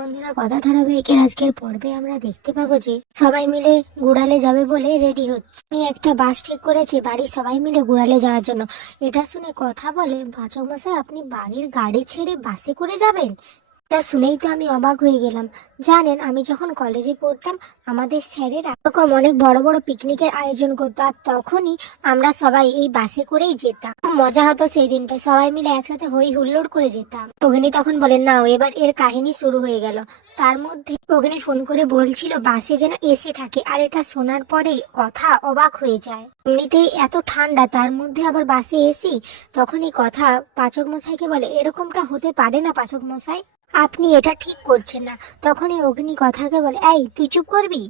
বন্ধুরা, কথা ধারাবাহিকের আজকের পর্বে আমরা দেখতে পাবো যে সবাই মিলে গুড়ালে যাবে বলে রেডি হচ্ছে। একটা বাস ঠিক করেছে বাড়ির সবাই মিলে গুড়ালে যাওয়ার জন্য। এটা শুনে কথা বলে, পাচক মশাই আপনি বাড়ির গাড়ি ছেড়ে বাসে করে যাবেন? এটা শুনেই তো আমি অবাক হয়ে গেলাম। জানেন, আমি যখন কলেজে পড়তাম আমাদের স্যারেরা এরকম অনেক বড় বড় পিকনিকের আয়োজন করতো, আর তখনই আমরা সবাই এই বাসে করেই যেতাম। খুব মজা হতো সেই দিনটায়, সবাই মিলে একসাথে হই হুল্লোড় করে যেতাম। অগ্নি তখন বলেন, না এবার এর কাহিনী শুরু হয়ে গেল। তার মধ্যে অগ্নি ফোন করে বলছিল বাসে যেন এসি থাকে, আর এটা শোনার পরে কথা অবাক হয়ে যায়। এমনিতেই এত ঠান্ডা, তার মধ্যে আবার বাসে এসি। তখনই কথা পাচক মশাইকে বলে, এরকমটা হতে পারে না পাচক মশাই, আপনি এটা ঠিক করছেন না। তখনই অগ্নি কথাকে বলে, এই তুই চুপ করবি।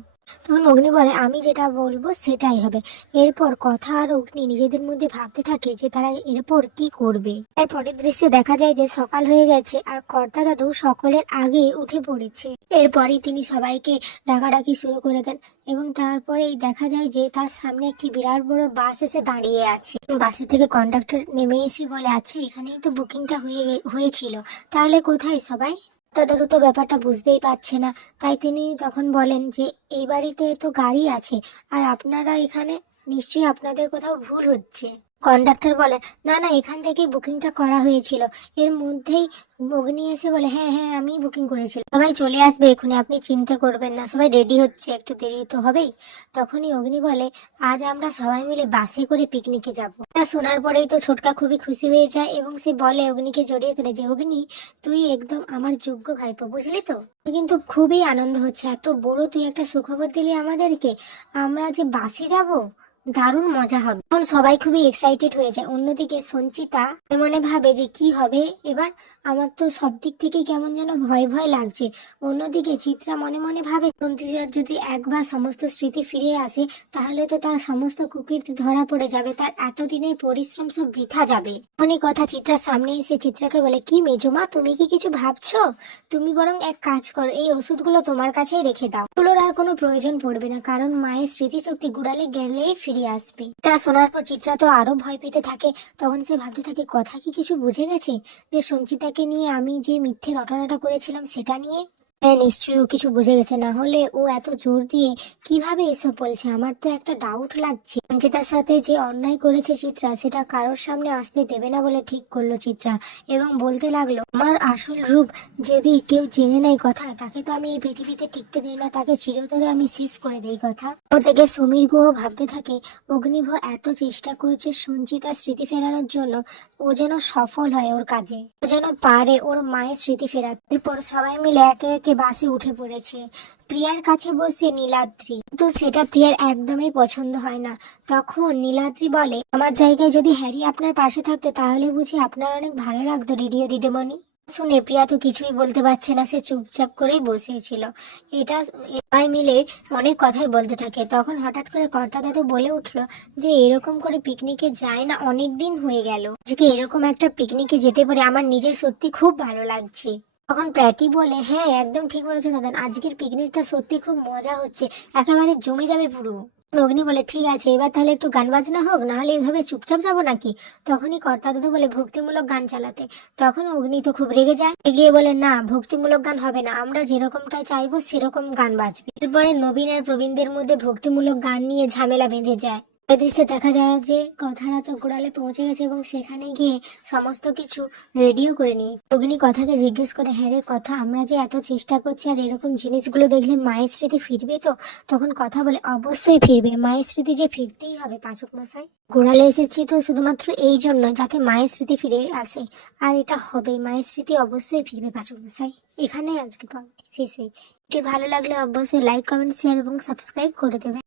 তখন অগ্নি বলে, আমি যেটা বলবো সেটাই হবে। এরপর কথা আর অগ্নি নিজেদের মধ্যে ভাবতে থাকে যে তারা এরপর কি করবে। এর পরের দৃশ্যে দেখা যায় যে সকাল হয়ে গেছে আর কর্তা দাদু সকলের আগে উঠে পড়েছে। এরপরই তিনি সবাইকে ডাকাডাকি শুরু করে দেন এবং তারপরেই দেখা যায় যে তার সামনে একটি বিরাট বড় বাস এসে দাঁড়িয়ে আছে। বাসে থেকে কন্ডাক্টর নেমে এসে বলে, আচ্ছা এখানেই তো বুকিংটা হয়েছিল, তাহলে কোথায় সবাই? দাদু তো ব্যাপারটা বুঝতেই পারছে না, তাই তিনি তখন বলেন যে এই বাড়িতে তো গাড়ি আছে, আর আপনারা এখানে, নিশ্চয়ই আপনাদের কোথাও ভুল হচ্ছে। কন্ডাক্টর বলে, না না, এখান থেকে বুকিংটা করা হয়েছিল। এর মধ্যেই অগ্নি এসে বলে, হ্যাঁ হ্যাঁ আমি বুকিং করেছিলাম, সবাই চলে আসবে এখনই, আপনি চিন্তা করবেন না, সবাই রেডি হচ্ছে, একটু দেরি তো হবেই। তখনই অগ্নি বলে, আজ আমরা সবাই মিলে বাসে করে পিকনিকে যাব। এটা শোনার পরেই তো ছোটকা খুবই খুশি হয়ে যায় এবং সে বলে অগ্নিকে জড়িয়ে ধরে যে, অগ্নি তুই একদম আমার যোগ্য ভাইপো, বুঝলি তো? কিন্তু খুবই আনন্দ হচ্ছে, এত বড় তুই একটা সুখবর দিলি আমাদেরকে, আমরা যে বাসে যাব, দারুণ মজা হবে। এখন সবাই খুবই এক্সাইটেড হয়ে যায়। অন্যদিকে সঞ্চিতা মনে ভাবে যে কি হবে এবার, আমার তো সব দিক থেকে কেমন যেন ভয় ভয় লাগছে। অন্যদিকে চিত্রা মনে মনে ভাবে, সঞ্চিতার যদি একবার সমস্ত স্মৃতি ফিরে আসে তাহলে তো তার সমস্ত কুকীর্তি ধরা পড়ে যাবে, তার এতদিনের পরিশ্রম সব বৃথা যাবে। অনেক কথা চিত্রার সামনে এসে চিত্রাকে বলে, কি মেজমা তুমি কি কিছু ভাবছো? তুমি বরং এক কাজ করো, এই ওষুধগুলো তোমার কাছেই রেখে দাও, এগুলোর আর কোনো প্রয়োজন পড়বে না, কারণ মায়ের স্মৃতিশক্তি গুড়ালে গেলেই ফিরে আসবে। এটা শোনার পর চিত্রা তো আরো ভয় পেতে থাকে। তখন সে ভাবতে থাকে, কথা কি কিছু বুঝে গেছে যে সঞ্চিতাকে নিয়ে আমি যে মিথ্যে রটনাটা করেছিলাম সেটা নিয়ে? হ্যাঁ নিশ্চয়ই ও কিছু বুঝে গেছে, না হলে ও এত জোর দিয়ে কিভাবে এসব বলছে। আমার তো একটা ডাউট লাগছে, সঞ্চিতার সাথে যে অন্যায় করেছে চিত্রা সেটা কারোর সামনে আসতে দেবে না বলে ঠিক করলো চিত্রা, এবং বলতে লাগলো, আমার আসল রূপ যদি কেউ জেনে নেয় কথা, তাকে তো আমি এই পৃথিবীতে টিকতে দিই না, তাকে চিরতরে আমি শেষ করে দেই কথা। ওর থেকে সমীর গুহ ভাবতে থাকে, অগ্নিভ এত চেষ্টা করছে সঞ্চিতার স্মৃতি ফেরানোর জন্য, ও যেন সফল হয় ওর কাজে, ও যেন পারে ওর মায়ের স্মৃতি ফেরাতে। এরপর সবাই মিলে একে একে বাসে উঠে পড়েছে। প্রিয়ার কাছে বসে নীলাদ্রি, কিন্তু সেটা প্রিয়ার একদমই পছন্দ হয় না। তখন নীলাদ্রি বলে, আমার জায়গায় যদি হ্যারি আপনার পাশে থাকতো তাহলে বুঝি আপনার অনেক ভালো লাগতো রেডিও দিদিমণি। শুনে প্রিয়া তো কিছুই বলতে পারছে না, সে চুপচাপ করেই বসেছিল। এটা সবাই মিলে অনেক কথাই বলতে থাকে। তখন হঠাৎ করে কর্তা দাদু বলে উঠলো যে এরকম করে পিকনিকে যায় না, অনেক দিন হয়ে গেল, আজকে এরকম একটা পিকনিকে যেতে পারে আমার নিজের সত্যি খুব ভালো লাগছে। তখন প্র্যাটি বলে, হ্যাঁ একদম ঠিক বলেছো দাদা, আজকের পিকনিকটা সত্যি খুব মজা হচ্ছে, একেবারে জমে যাবে পুরো। অগ্নি বলে, ঠিক আছে এবার তাহলে একটু গান বাজনা হোক, নাহলে এভাবে চুপচাপ যাবো নাকি? তখনই কর্তা দাদু বলে ভক্তিমূলক গান চালাতে। তখন অগ্নি তো খুব রেগে যায়, এগিয়ে বলে, না ভক্তিমূলক গান হবে না, আমরা যেরকমটা চাইবো সেরকম গান বাজবে। এরপরে নবীন আর প্রবীণদের মধ্যে ভক্তিমূলক গান নিয়ে ঝামেলা বেঁধে যায়। এই দৃশ্যে দেখা যায় যে কথারা তো গোড়ালে পৌঁছে গেছে এবং সেখানে গিয়ে সমস্ত কিছু রেডিও করে নিই। অগ্নি কথাকে জিজ্ঞেস করে, হ্যাঁ রে কথা, আমরা যে এত চেষ্টা করছি আর এরকম জিনিসগুলো দেখলে মায়ের স্মৃতি ফিরবে তো? তখন কথা বলে, অবশ্যই ফিরবে, মায়ের স্মৃতি যে ফিরতেই হবে পাচক মশাই। গোড়ালে এসেছি তো শুধুমাত্র এই জন্য যাতে মায়ের স্মৃতি ফিরে আসে, আর এটা হবে, মায়ের স্মৃতি অবশ্যই ফিরবে পাচক মশাই। এখানে আজকে শেষ হয়েছে। এটি ভালো লাগলে অবশ্যই লাইক কমেন্ট শেয়ার এবং সাবস্ক্রাইব করে দেবে।